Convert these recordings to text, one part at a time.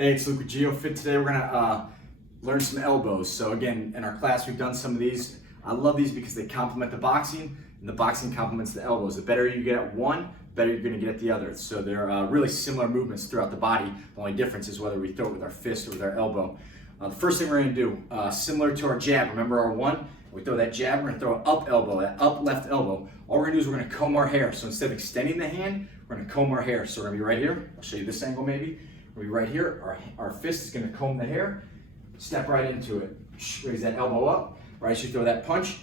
Hey, it's Luke with GeoFit. Today we're gonna learn some elbows. So again, in our class we've done some of these. I love these because they complement the boxing, and the boxing complements the elbows. The better you get at one, the better you're gonna get at the other. So they're really similar movements throughout the body. The only difference is whether we throw it with our fist or with our elbow. The first thing we're gonna do, similar to our jab, remember our one? We throw that jab, we're gonna throw an up elbow, that up left elbow. All we're gonna do is we're gonna comb our hair. So instead of extending the hand, we're gonna comb our hair. So we're gonna be right here. I'll show you this angle maybe. We'll be right here. Our fist is gonna comb the hair. Step right into it. Raise that elbow up. Right as you throw that punch.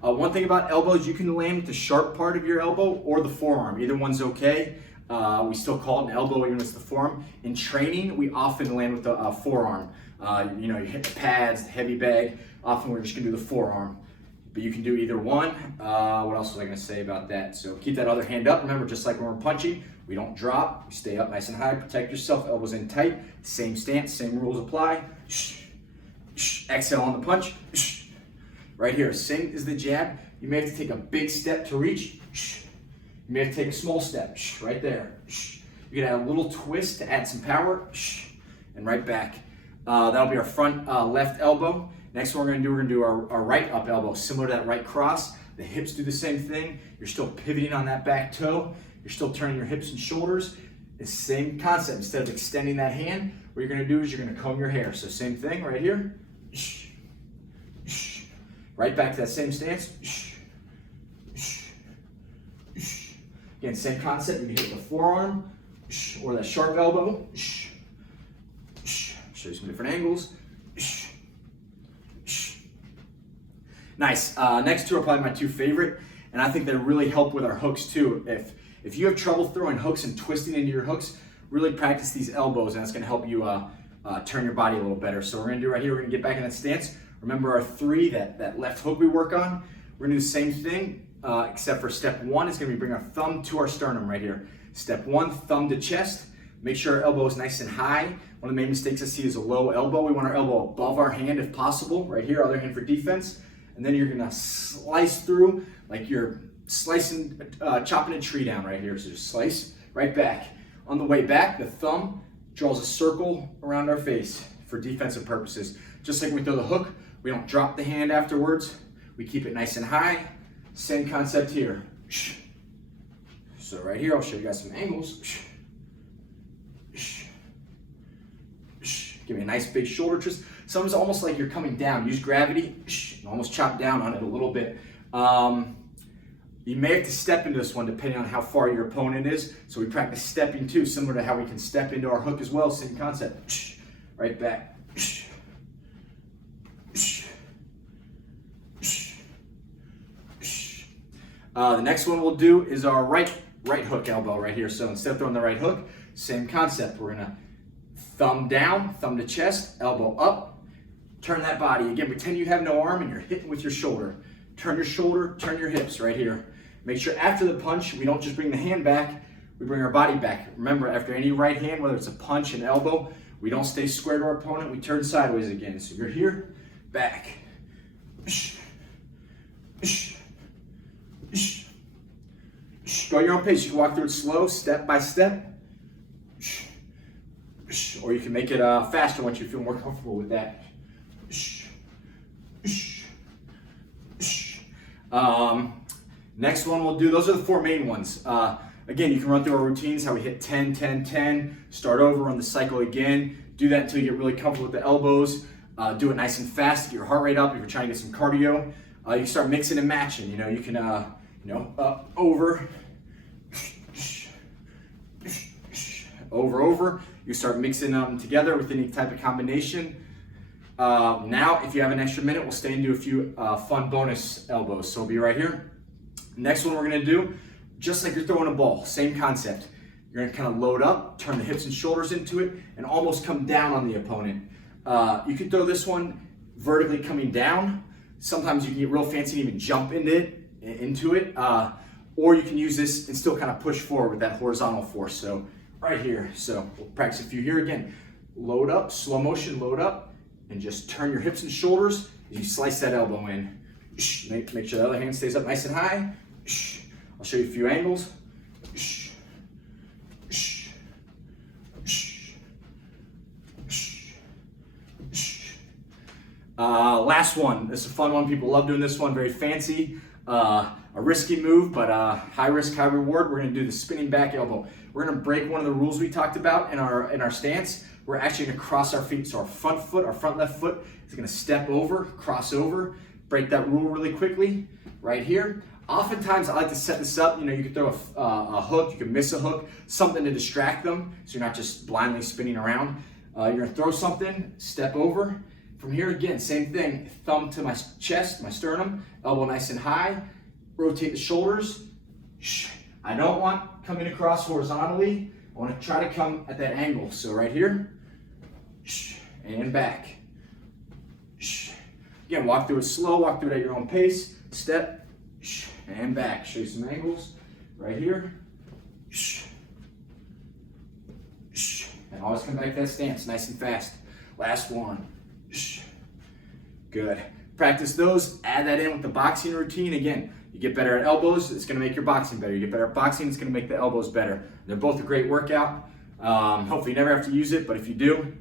One thing about elbows, you can land with the sharp part of your elbow or the forearm. Either one's okay. We still call it an elbow even if it's the forearm. In training, we often land with the forearm. You hit the pads, the heavy bag. Often we're just gonna do the forearm. But you can do either one. What else was I gonna say about that? So keep that other hand up. Remember, just like when we're punching, we don't drop. We stay up nice and high. Protect yourself, elbows in tight. Same stance, same rules apply. Exhale on the punch. Right here, same as the jab. You may have to take a big step to reach. You may have to take a small step, right there. You can add a little twist to add some power, and right back. That'll be our front left elbow. Next one we're gonna do our right up elbow, similar to that right cross. The hips do the same thing. You're still pivoting on that back toe. You're still turning your hips and shoulders. It's the same concept. Instead of extending that hand, what you're gonna do is you're gonna comb your hair. So same thing right here. Right back to that same stance. Again, same concept. You can hit the forearm or that sharp elbow. Show you some different angles. Nice. Next two are probably my two favorite, and I think they really help with our hooks too. If you have trouble throwing hooks and twisting into your hooks, really practice these elbows, and it's going to help you turn your body a little better. So we're going to do right here. We're going to get back in that stance. Remember our three, that left hook we work on. We're going to do the same thing, except for step one is going to be bring our thumb to our sternum right here. Step one, thumb to chest. Make sure our elbow is nice and high. One of the main mistakes I see is a low elbow. We want our elbow above our hand if possible. Right here, other hand for defense. And then you're gonna slice through like you're slicing, chopping a tree down right here. So just slice right back. On the way back, the thumb draws a circle around our face for defensive purposes. Just like we throw the hook, we don't drop the hand afterwards. We keep it nice and high. Same concept here. So right here, I'll show you guys some angles. Give me a nice big shoulder twist. Sometimes almost like you're coming down. Use gravity and almost chop down on it a little bit. You may have to step into this one depending on how far your opponent is. So we practice stepping too, similar to how we can step into our hook as well. Same concept. Right back. The next one we'll do is our right hook elbow right here. So instead of throwing the right hook, same concept. We're gonna thumb down, thumb to chest, elbow up, turn that body. Again, pretend you have no arm and you're hitting with your shoulder. Turn your shoulder, turn your hips right here. Make sure after the punch, we don't just bring the hand back, we bring our body back. Remember, after any right hand, whether it's a punch, an elbow, we don't stay square to our opponent, we turn sideways again. So you're here, back. Go at your own pace. You can walk through it slow, step by step. Or you can make it faster once you feel more comfortable with that. Next one we'll do, those are the four main ones. Again, you can run through our routines, how we hit 10, 10, 10, start over, run the cycle again. Do that until you get really comfortable with the elbows. Do it nice and fast, get your heart rate up if you're trying to get some cardio. You can start mixing and matching. You can, over, over. You start mixing them together with any type of combination. Now, if you have an extra minute, we'll stay and do a few fun bonus elbows. So we'll be right here. Next one we're gonna do, just like you're throwing a ball, same concept. You're gonna kind of load up, turn the hips and shoulders into it, and almost come down on the opponent. You can throw this one vertically coming down. Sometimes you can get real fancy and even jump into it. Or you can use this and still kind of push forward with that horizontal force. So right here. So we'll practice a few here again. Load up, slow motion, load up, and just turn your hips and shoulders as you slice that elbow in. Make sure the other hand stays up nice and high. I'll show you a few angles. Last one. This is a fun one. People love doing this one. Very fancy. A risky move, but high risk, high reward. We're going to do the spinning back elbow. We're going to break one of the rules we talked about in our stance. We're actually going to cross our feet. So our front foot, our front left foot is going to step over, cross over, break that rule really quickly right here. Oftentimes I like to set this up, you can throw a hook, you can miss a hook, something to distract them so you're not just blindly spinning around. You're going to throw something, step over. From here again, same thing, thumb to my chest, my sternum, elbow nice and high, rotate the shoulders. I don't want coming across horizontally, I want to try to come at that angle. So right here, and back. Again, walk through it slow, walk through it at your own pace, step, and back. Show you some angles right here. And always come back to that stance, nice and fast. Last one. Good. Practice those, add that in with the boxing routine. Again, you get better at elbows, it's going to make your boxing better. You get better at boxing, it's going to make the elbows better. They're both a great workout. Hopefully you never have to use it, but if you do,